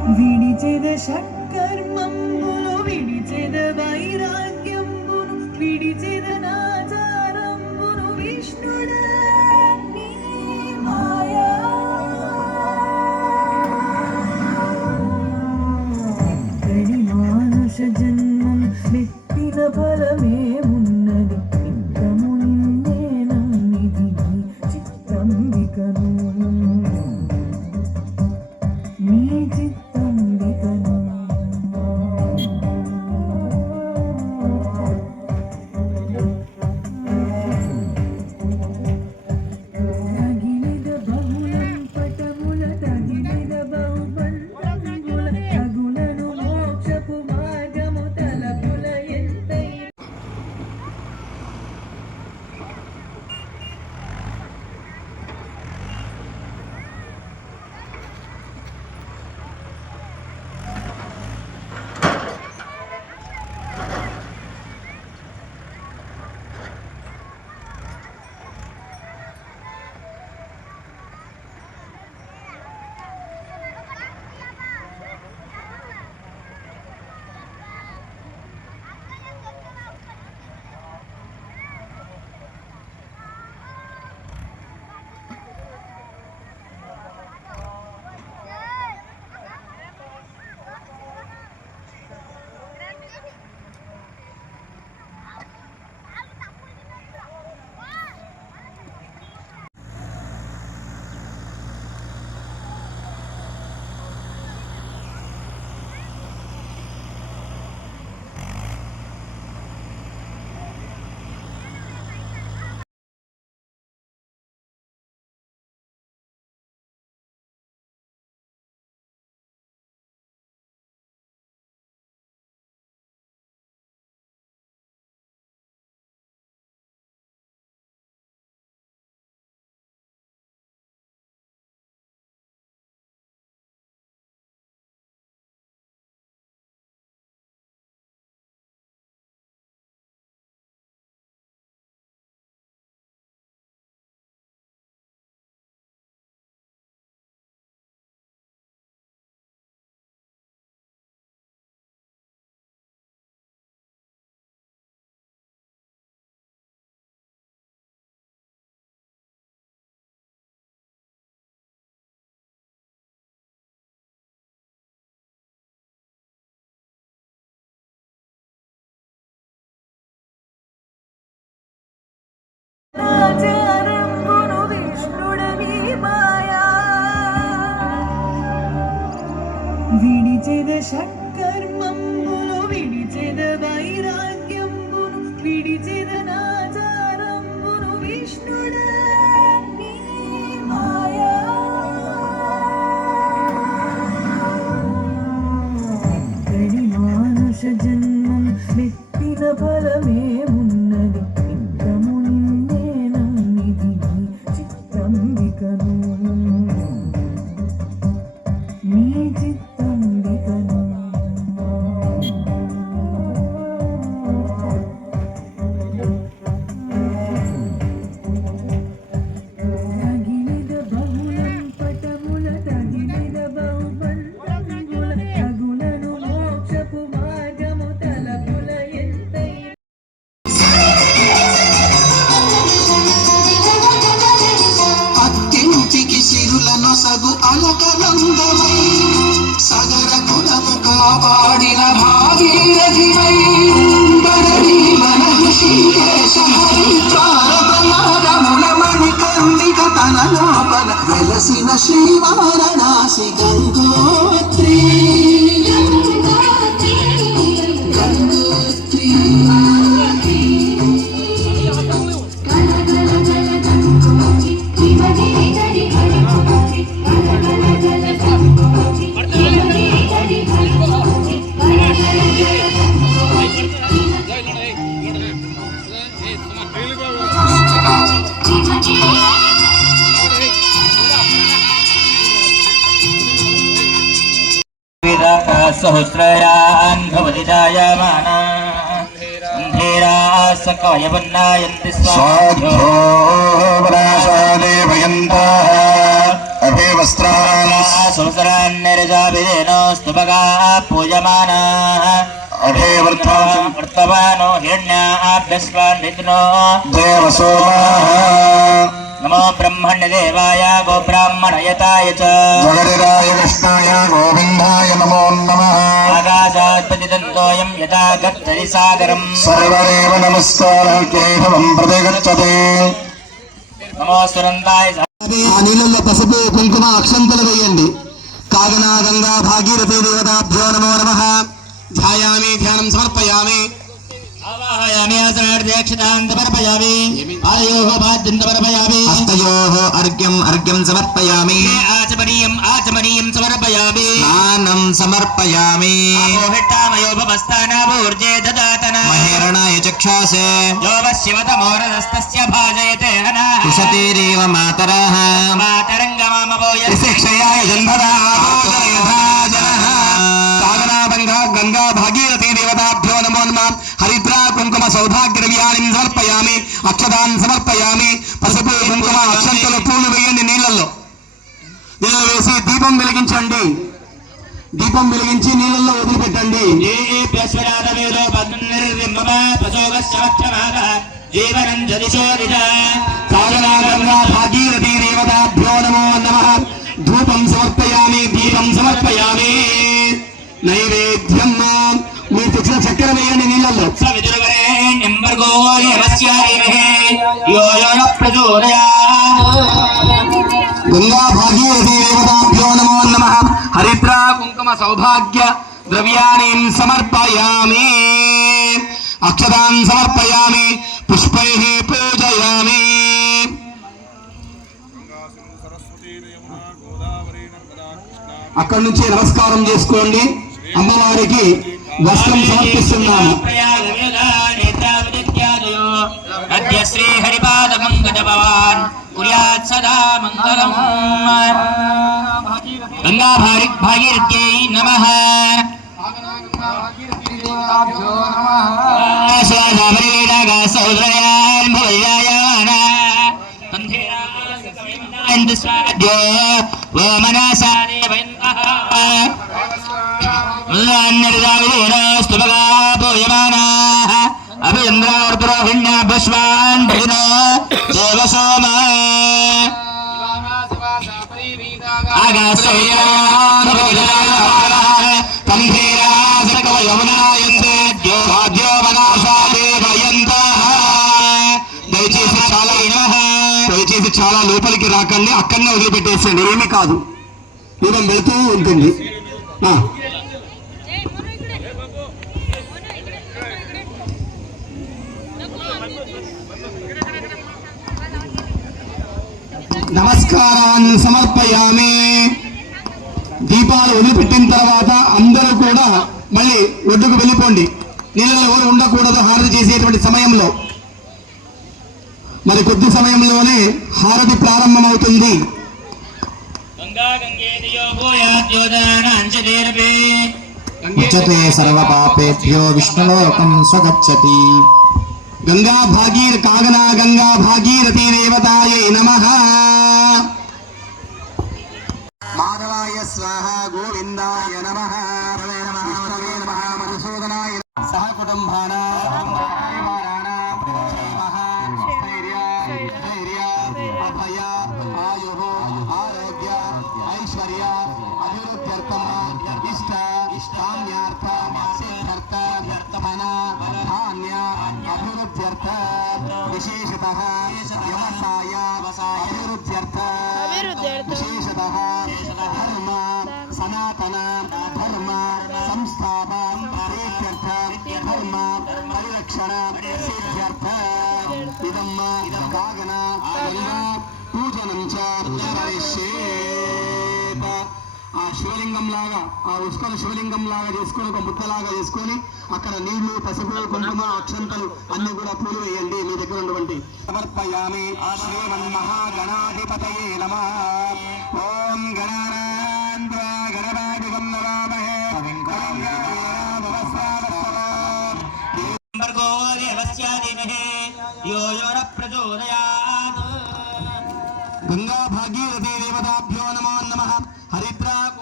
విడిచెద షట్కర్మంబులు విడిచెద వైరాగ్యంబును విడిచెద నాచారంబును విష్ణుడా నీ మాయా ఎక్కడి మానుష జన్మం మెత్తిన ఫలమేమున్నది నిత్యము నిన్నే నమ్మిది చిత్తంబికను నీ చిత్తంబికను తగిలిద బహుళం పటముల తగిలిద బహుబంధముల తగులను మోక్షపు మార్గము తలపుల ఎంతై నాచారంబును విష్ణుడ నీ మాయా విడిచెద షట్కర్మంబులు విడిచెద వైరాగ్యంబును విడిచెద నాచారంబును విష్ణుడా నీ మాయా ఎక్కడి మానుష జన్మం మెత్తిన ఫలమేమున్నది నిత్యము నిన్నే నమ్మిది చిత్తంబికను నీ చిత్తంబికను తగిలిద బహుళం పటముల తగిలిద బహుబంధముల తగులను మోక్షపు మార్గము తలపుల ఎంతై అత్యంటికి సిరులను సగు అలకనందమై సగర కులము కాపాడిన భాగీరథివై బదరీ మనహిషీకేశ హరిద్వారముల మణికందిక తన లోపల వెలసిన శ్రీవారణాసి గంగోత్రి గంగోత్రి सहस्रयान् भवति जायमाना सकवयवन्नायन्ति स्वाध्यो సుసరాన్నిరజాభిధేనో స్తుపగా పూజమానాః అదే వర్తమానో హిరణ్యాభ్యస్వాన్ విఘ్నో దేవసోమాః నమో బ్రహ్మణ్యదేవాయ గోబ్రాహ్మణయతాయ చ జగరిరాయ కృష్ణాయ గోవిందాయ నమో నమః ఆకాశాత్పతిదంతోయం యథా గచ్చతి సాగరం సర్వదేవ నమస్కారం కేశవం ప్రతిగచ్చతే నమో సురందాయ ఆ నీళ్ళల్లో పసుపు కుంకుమ అక్షంతలు వేయండి. కాగనా గంగా భాగీరథీ దేవతాభ్యో నమో నమః. ధ్యాయామి ధ్యానం సమర్పయామి. ఆవాహయామి ఆసనార్థ్యక్షతాన్ సమర్పయామి ఆయోః పాద్యం సమర్పయామి హస్తయోః అర్ఘ్యం అర్ఘ్యం సమర్పయామి. ఆచమనీయం ఆచమనీయం సమర్పయామి స్నానం సమర్పయామి. ఆపోహిట్టామయోపమస్తానాభూర్జే దదాతన మహేరణాయ చక్షాసే యోగశివతమోరదస్తస్య భాజయతే హనః కుశతీరేవ మాతరః మాతరంగమామవోయ శిక్షయాయ జన్మదా గంగా భాగీరథీ దేవతాభ్యో నమో నమః. హరిద్రా కుంకుమ సౌభాగ్యద్రవ్యాన్ని సమర్పయామి. అక్షతాన్ సమర్పయామి. పసుపు కుంకుమ అక్షంతలు పూలు వేయండి. నీళ్ళల్లో వేసి దీపం వెలిగించండి. దీపం వెలిగించి నీళ్ళల్లో వదిలిపెట్టండి. జీవనం జదిశోదిత కాగనా గంగా భాగీరథీ దేవతాభ్యో నమో నమః. ధూపం సమర్పయామి. దీపం సమర్పయామి. నైవేద్యం మీరు తెచ్చిన చక్కెర వేయండి నీళ్ళల్లో. గంగా భాగీరథీ దేవతాభ్యో నమో నమః. హరిద్రా కుంకుమ సౌభాగ్య ద్రవ్యాణి సమర్పయామి. అక్షతాన్ సమర్పయామి. పుష్పైః పూజయామి. అక్కడి నుంచి నమస్కారం చేసుకోండి. అమ్మవారికి వస్త్రం సమర్పిస్తున్నాము. అద్య శ్రీ హరిపాద మంగళ భవాన్ కుర్యాత్ సదా మంగళం గంగా భాగీరథ్యై నమః సౌద్రయాన్ భవయాయమాన అభింద్రార్ద్రోహిణ్యాభస్వాన్ దేవసోమ దయచేసి చాలా లోపలికి రాకండి. అక్కడనే వదిలిపెట్టేసండి. ఏమీ కాదు. దీపం వెళుతూ ఉంటుంది. నమస్కారాన్ని సమర్పయామి. దీపాలు వదిలిపెట్టిన తర్వాత అందరూ కూడా మళ్ళీ ఒడ్డుకు వెళ్ళిపోండి. నీళ్ళలో ఎవరు ఉండకూడదు హారతి చేసేటువంటి సమయంలో. మరి కొద్ది సమయంలోనే హారతి ప్రారంభమవుతుంది. ఉచ్యతే సర్వపాపేభ్యో విష్ణులోకం స్వగచ్చతి. కాగనా గంగా భాగీరథీ దేవతాయై నమః. మాధవాయ స్వాహ. గోవిందాయ నమః. విష్ణవే నమః. మధుసూదనాయ సహ కుటుంబానాం స్థైర్య అభయ ఆయుః ఆరోగ్య ఐశ్వర్య అభివృద్ధ్యర్థం ఇష్ట కామ్యార్థ సిద్ధ్యర్థ ధన ధాన్య అభివృద్ధ్యర్థ విశేషతః వ్యవసాయ అభివృద్ధ్యర్థ విశేషతః ధర్మ సనాతన ధర్మ సంస్థాపన ప్రీత్యర్థ ధర్మ పరిరక్షణ సిద్ధ్యర్థ ఇదమ్మ కాగన గంగా పూజనం చ కరిష్యేత. ఆ శివలింగం లాగా ఆ ఉష్కల శివలింగం లాగా చేసుకొని ఒక ముద్దలాగా చేసుకొని అక్కడ నీళ్లు పసుపు కుంకుమ అక్షంతలు అన్ని కూడా పూలు వేయండి. మీ దగ్గర ఉన్నటువంటి సమర్పయామి. శ్రీమన్మహాగణాధిపతయే నమః. ఓం గణానాన్వా గణపాధిపం నమామహే. గంగా భాగీరథీ దేవతాభ్యో నమో నమః. హరిద్రా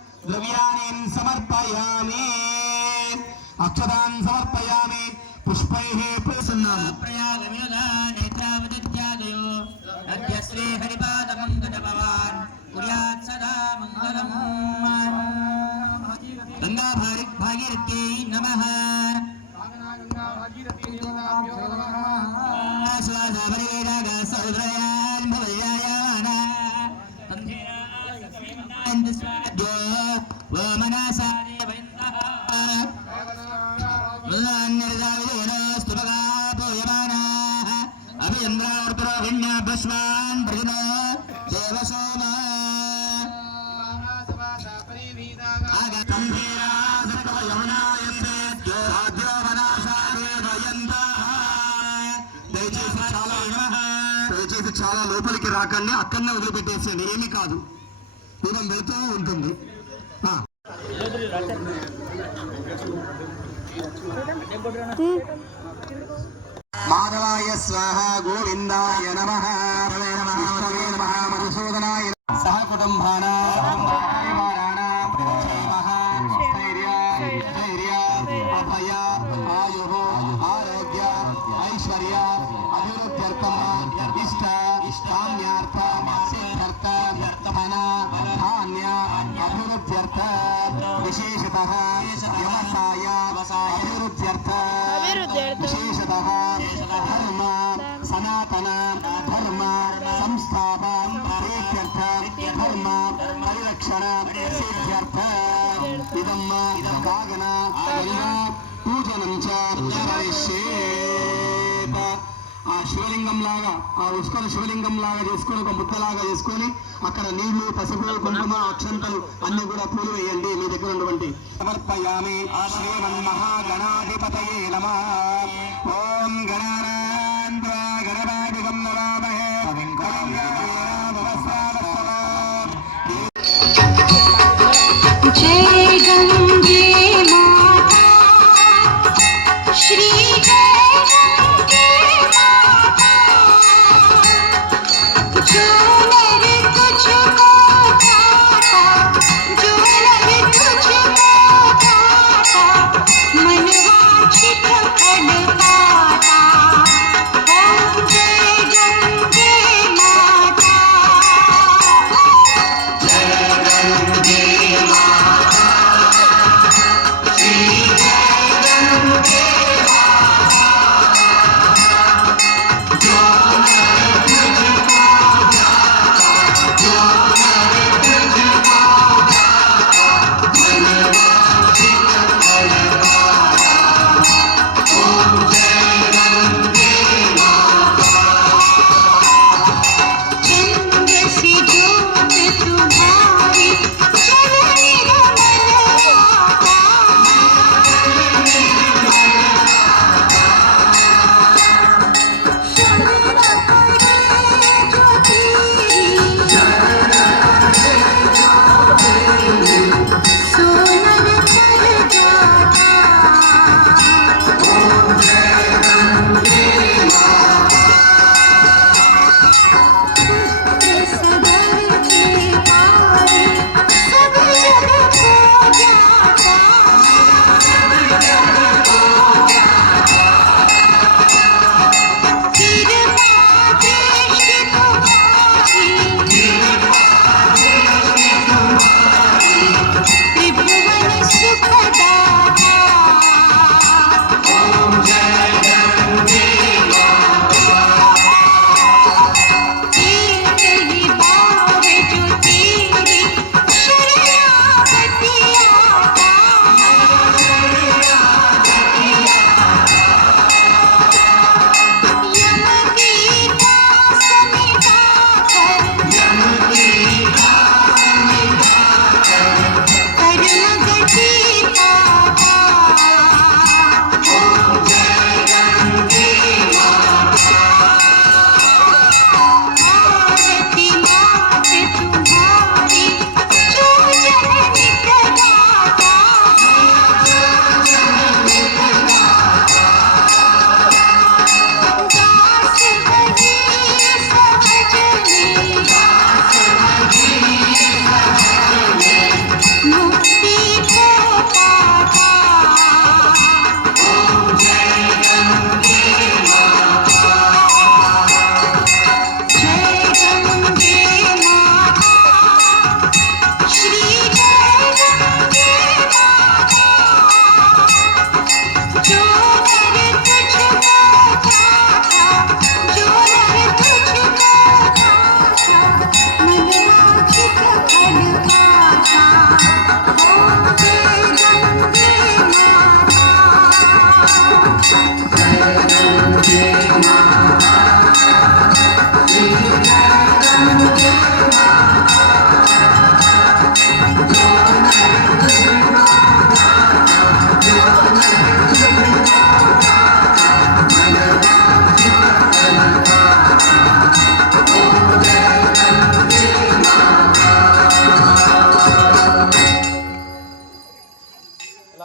ద్రవ్యాన్ని సమర్పయామి అక్షతాన్ సమర్పయామి పుష్పైః ప్రసన్నామి ప్రయాగమ్యుదా నేత్రావదిత్యాదయో అద్య శ్రీ హరిపాద మంగళ భవాన్ కుర్యాత్ సదా మంగళం గంగా భాగీరథ్యై నమః దయచేసి చాలా లోపలికి రాకండి, అక్కడనే వదిలిపెట్టేసేయండి, ఏమీ కాదు, దూరం వెళుతూ ఉంటుంది. మాధవాయ స్వాహ గోవిందాయ నమః మధుసూదనాయ సహ కుటుంబానా అభయ ఆయు ఆరోగ్య ఐశ్వర్య అభివృద్ధ్యర్థం ఇష్ట ఇష్టాన్యార్థ సిద్ధ్యర్థ ధన ధాన్య అభివృద్ధ్యర్థ విశేషతః వ్యవసాయ అభివృద్ధ్యర్థ విశేషతః ధర్మ సనాతన ధర్మ సంస్థాపన ప్రీత్యర్థ ధర్మ పరిరక్షణ సిద్ధ్యర్థ ఇదం కాగన పూజనం చ కరిష్యేత. ఆ శివలింగం లాగా, ఆ ఉష్కల శివలింగం లాగా చేసుకొని, ఒక ముద్దలాగా చేసుకొని అక్కడ నీళ్లు పసుపు కుంకుమ అక్షంతలు అన్ని కూడా పూలు వేయండి మీ దగ్గర ఉన్నటువంటి. సమర్పయామి శ్రీమన్మహాగణాధిపతయే నమః. ఓం గణానాన్వా గణపాధిపం నమామహే. जय गंगे माता श्री जय गंगे माता जो नर तुझको ध्याता जो नर तुझको ध्याता मन वांछित फल पाता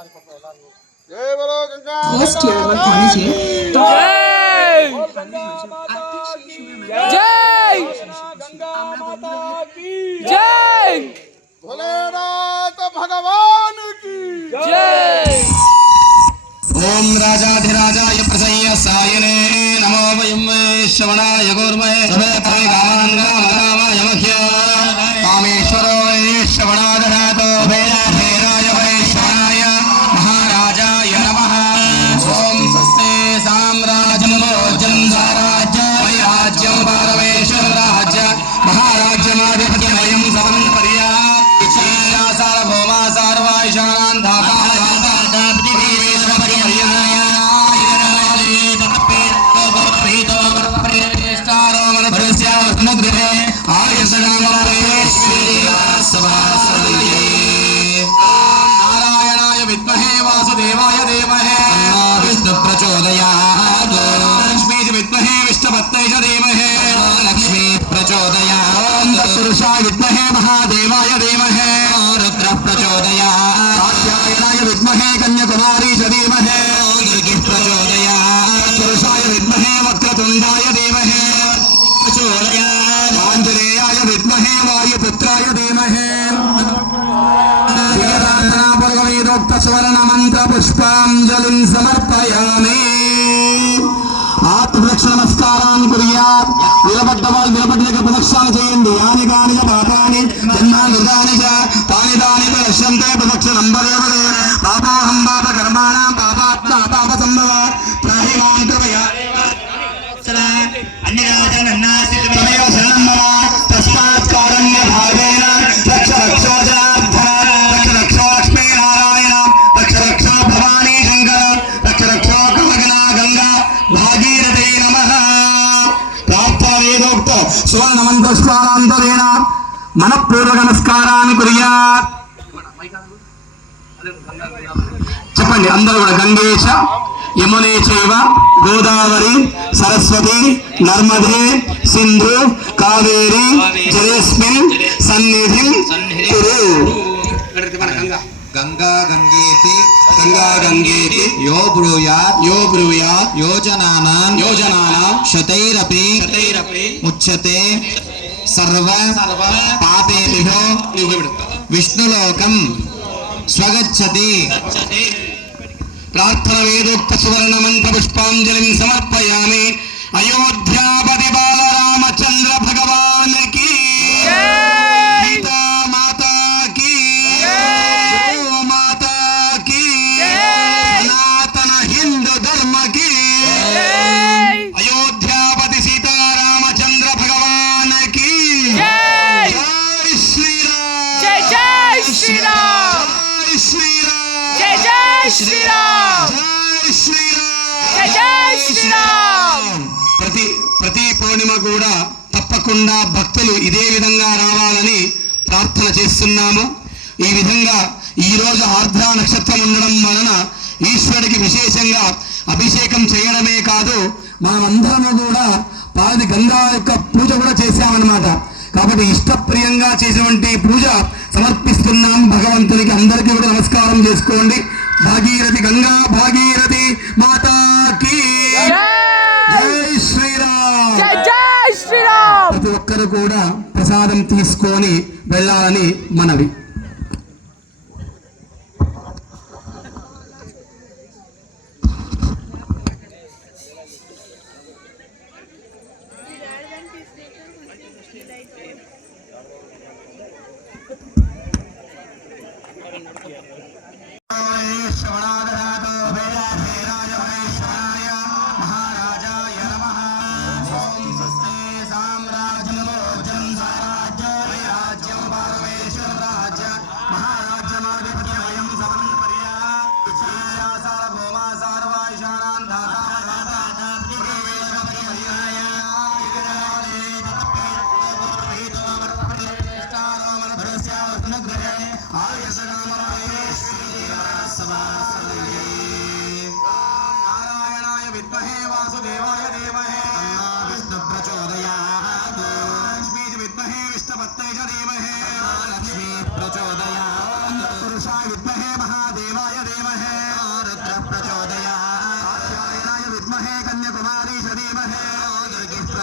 फर्स्ट ईयर में कॉलेज है जय जय भोलेनाथ भगवान की जय। ओम राजाधिराजाय प्रसय्य सायने नमो वयं श्रवणाय गुर्महे सबे कामाय मह्य कामेश्वरो वै श्रवणादधातो भैराय वै श्रवणाय महाराजाय नमः। ओम स्वस्ते साम्राज्यं भोज्यं स्वराज्य वैराज्यं परमेश्वर राज्य महाराज्यमाधिपति वयं समं पर्या सार्वभौमा सर्वाईशानां धाता नारायणाय विद्महे वासुदेवाय धीमहि विष्णु प्रचोदयात् लक्ष्मी विद्महे विष्णुपत्न्यै च धीमहि लक्ष्मी प्रचोदयात् तत्पुरुषाय विद्महे महादेवाय धीमहि रुद्र प्रचोदयात् कात्यायनाय विद्महे कन्याकुमारी च धीमहि दुर्गे प्रचोदयात् पुरुषाय विद्महे वक्रतुण्डाय धीमहि प्रचोदयात् आञ्जनेयाय विद्महे वायुपुत्राय धीमहि पूर्ववेदोक्त स्वर्ण मंत्र पुष्पांजलिं समर्पयामि। आत्मप्रदक्ष नमस्कारान् कुर्यात् निलबड्डवाल् निलबड्डक प्रदक्षिणानि చేయండి यानि कानि च पापानि जन्मानि च तानि तानि दर्शन्ते प्रदक्षिणं वदेवदे पापोऽहं पापकर्माणां पापात्मा पापसम्भव त्राहि मां कृपया तमेव शरणं मम तस्मात् कारुण्यभावेन रक्ष रक्षोजार्थः रक्ष रक्षो लक्ष्मीनारायण रक्ष रक्षो भवानी शङ्कर रक्ष रक्षो कमगना गङ्गा भागीरथी नमः। प्राप्तवेदोक्त सुवर्णमन्त्रस्वानान्तरेण मनःपूर्वक नमस्कारान् कुर्यात्। చెప్పండి అందరూ కూడా గంగేశ యమునే చైవ గోదావరి సరస్వతి నర్మదే సింధు కావేరి జలేస్మిన్ సన్నిధిం కురు। गंगा गंगेति గంగా గంగేతి यो ब्रूयात् योजनानां शतैरपि मुच्यते सर्व पापेभ्यो विष्णुलोकं स्वगच्छति। प्रार्थना वेदोक्त सुवर्ण मंत्र पुष्पांजलिं समर्पयामि। अयोध्यापति बाल रामचंद्र भगवान की सीता माता की गौ माता की सनातन हिंदू धर्म की अयोध्यापति सीता रामचंद्र भगवान की जय श्री राम जय जय श्री राम जय श्री राम जय जय श्री राम जय श्री राम जय जय श्री राम। ప్రతి పౌర్ణిమ కూడా తప్పకుండా భక్తులు ఇదే విధంగా రావాలని ప్రార్థన చేస్తున్నాము। ఈ విధంగా ఈ రోజు ఆర్ద్ర నక్షత్రం ఉండడం వలన ఈశ్వరుడికి విశేషంగా అభిషేకం చేయడమే కాదు మనమందరము కూడా పాది గంగా యొక్క పూజ కూడా చేశామన్నమాట। కాబట్టి ఇష్టప్రియంగా చేసినటువంటి పూజ సమర్పిస్తున్నాం భగవంతునికి। అందరికీ కూడా నమస్కారం చేసుకోండి। భాగీరథి గంగా భాగీరథి మాతాకి జై శ్రీరామ్ जय जय श्री राम। ప్రతి ఒక్కరు కూడా ప్రసాదం తీసుకొని వెళ్ళాలని మనవి। नारायणाय विद्महे वासुदेवाय धीमहि विष्णु प्रचोदयात् लक्ष्मी विद्महे विष्णुपत्न्यै च धीमहि लक्ष्मी प्रचोदयात् पुरुषाय विद्महे महादेवाय धीमहि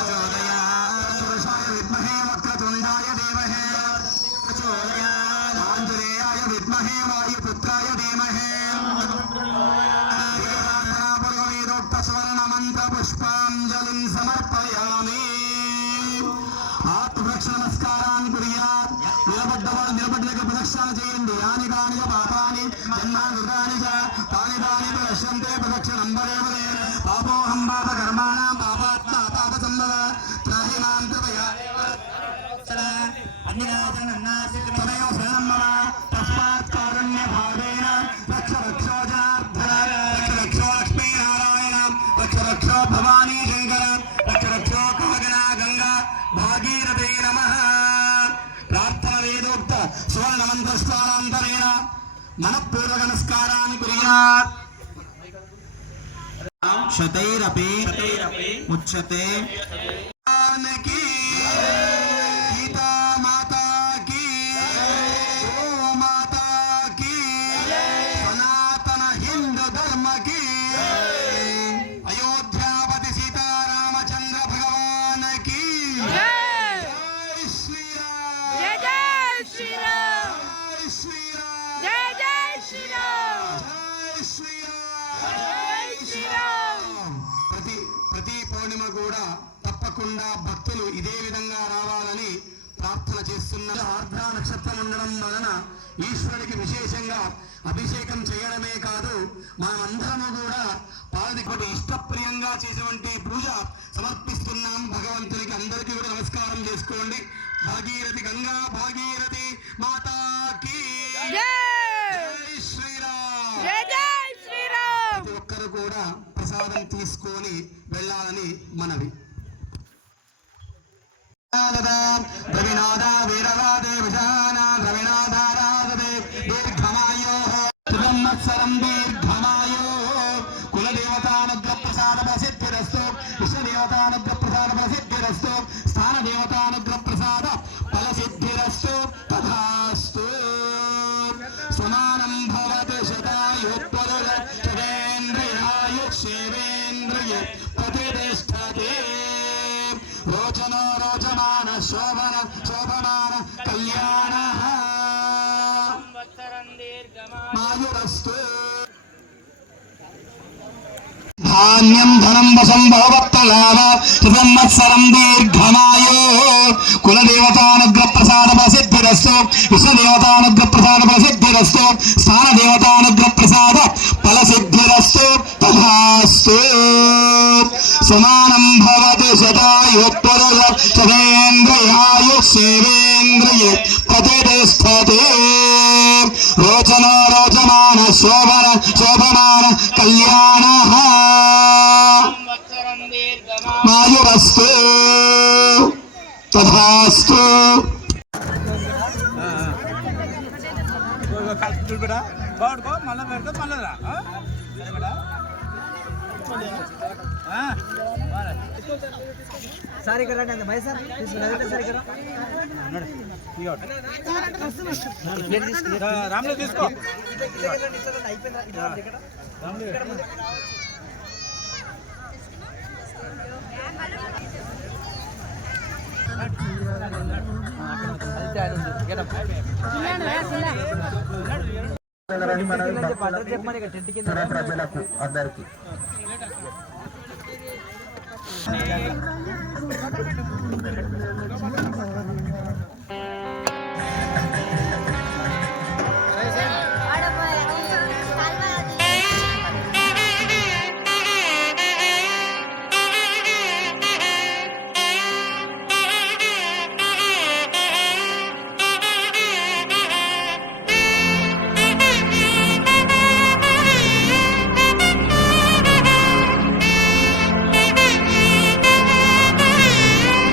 ప్రచోదయాత్ పురుషాయ విద్మహే వక్రతుండాయ ధీమహి ప్రచోదయాత్ ఆంజనేయాయ విద్మహే వాయుపుత్రాయ ధీమహి వేదోక్త స్వర్ణ మంత్ర పుష్పాంజలిం సమర్పయామి. ఆత్మరక్ష నమస్కారాన్ని కుర్యాత్. నిలబడ్డ వాళ్ళు నిలబడ్డగా ప్రదక్షిణ చేయండి. యాని కాని పాపాని జన్మాని తాని తాని ప్రదర్శంతే ప్రదక్షిణం వరే వరే పాపోహం పాప కర్మాణం పాపాత్మ పాప సంభవ త్రాహి మాం కృపయా తమయో శరణం మమ తస్మాత్ కారుణ్య భావేన రక్ష రక్షో జనార్దన రక్ష రక్షో లక్ష్మీ నారాయణ రక్ష రక్షో భవానీ శంకర రక్ష రక్షో కాగణ గంగా భాగీరథే నమః. ప్రార్థన వేదోక్త సువర్ణ మంత్రస్నానాంతరేణ మనఃపూర్వక నమస్కారాన్ని కుర్యాత్. శతైరపి ముచ్యతే की गीता माता की गो माता की सनातन हिंदू धर्म की अयोध्यापति सीतारामचंद्र भगवान की जय जय श्री राम जय जय श्री राम जय श्री राम जय जय श्री राम जय श्री राम जय श्री राम. ప్రతి పౌర్ణిమ కూడా తప్పకుండా భక్తులు ఇదే విధంగా రావాలని ప్రార్థన చేస్తున్నారు. ఆర్ద్ర నక్షత్రం ఉండడం వలన ఈశ్వరుడికి విశేషంగా అభిషేకం చేయడమే కాదు, మనమందరము కూడా పాల్గొని ఇష్టప్రియంగా చేసేటువంటి పూజ సమర్పిస్తున్నాం భగవంతునికి. అందరికీ కూడా నమస్కారం చేసుకోండి. భాగీరథి గంగా భాగీరథి మాతాకి జై జై శ్రీరామ్. జై జై శ్రీ రామ్. ప్రతి ఒక్కరు కూడా ప్రసాదం తీసుకొని వెళ్ళాలని మనవి. ద్రవినాద వీరవాదే విజాన ద్రవినాదారాధే దీర్ఘమాయో సంవత్సరం దీర్ఘమాయో కులదేవతానుగ్రహ ప్రసాద ప్రసిద్ధిరస్తు విశ్వదేవతానుగ్రహ ప్రసాద ప్రసిద్ధిరస్తు స్థానదేవతానుగ్రహ ప్రసాద ఫలసిద్ధిరస్తు తథాస్తు. సమానం భవతి శతాయుఃపురుషేంద్రియాయుష్యేవేంద్రియే ప్రతిష్టతే. రోచనో రోచమాన శోభన శోభమాన కళ్యాణ మాయురస్తు. ధాన్యం ధనం వసంభవత్తలాభ సంవత్సరం దీర్ఘమాయో కులదేవతానుగ్రహ ప్రసాద ప్రసిద్ధిరస్తు విశ్వదేవతానుగ్రహ ప్రసాద ప్రసిద్ధిరస్తు స్థానదేవతానుగ్రహ ప్రసాద ఫలసిద్ధిరస్తు తథాస్తు. సమానం భవతి శతాయుఃపురుషేంద్రియాయుష్యేవేంద్రియే ప్రతిష్టతే. రోచనో రోచమాన శోభన శోభమాన కళ్యాణ మాయురస్తు తథాస్తు. మళ్ళా పెడతా మళ్ళా సార్ ఇక్కడ రండి. అంత మైసార్ తీసుకుని సార్ ఇక్కడ రామ్లో తీసుకో. ప్రజలకు అందరికీ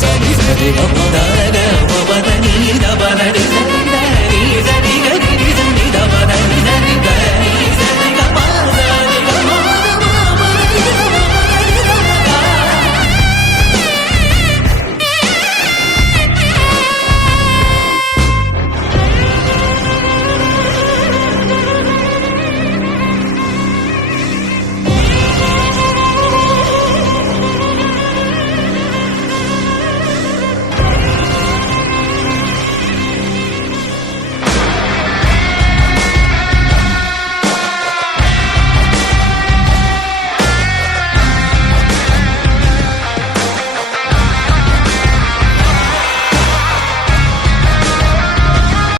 సరి సరి మమ దారగ మమ దని దబ నడి